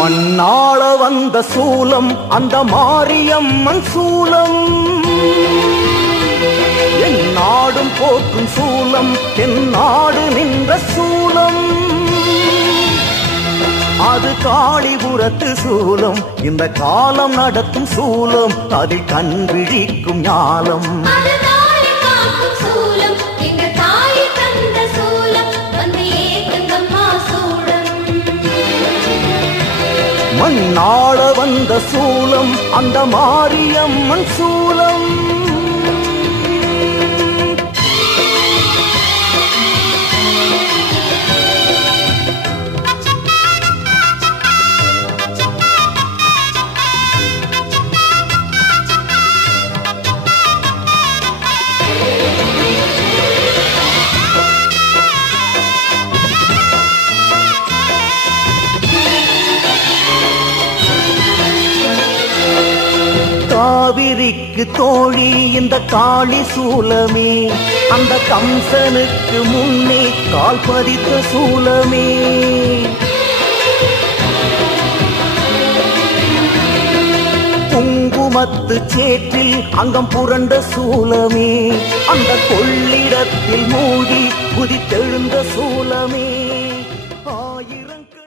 மண்ணாள வந்த சூலம் அந்த மாரியம்மன் சூலம், என் நாடும் போற்றும் சூலம், என் நாடு நின்ற சூலம். அது காளிபுரத்து சூலம், இந்த காலம் நடத்தும் சூலம், அதில் கண்பிடிக்கும் ஞாலம். மண்ணாள வந்த சூலம் அந்த மாரியம்மன் சூலம். காவிரிக்கு தோழி இந்த காளி சூலமே, அந்த கம்சனுக்கு முன்னே கால் பதித்த சூலமே. குங்குமத்து சேற்றில் அங்கம் புரண்ட சூலமே, அந்த கொள்ளிடத்தில் மூடி குதித்தெழுந்த சூலமே.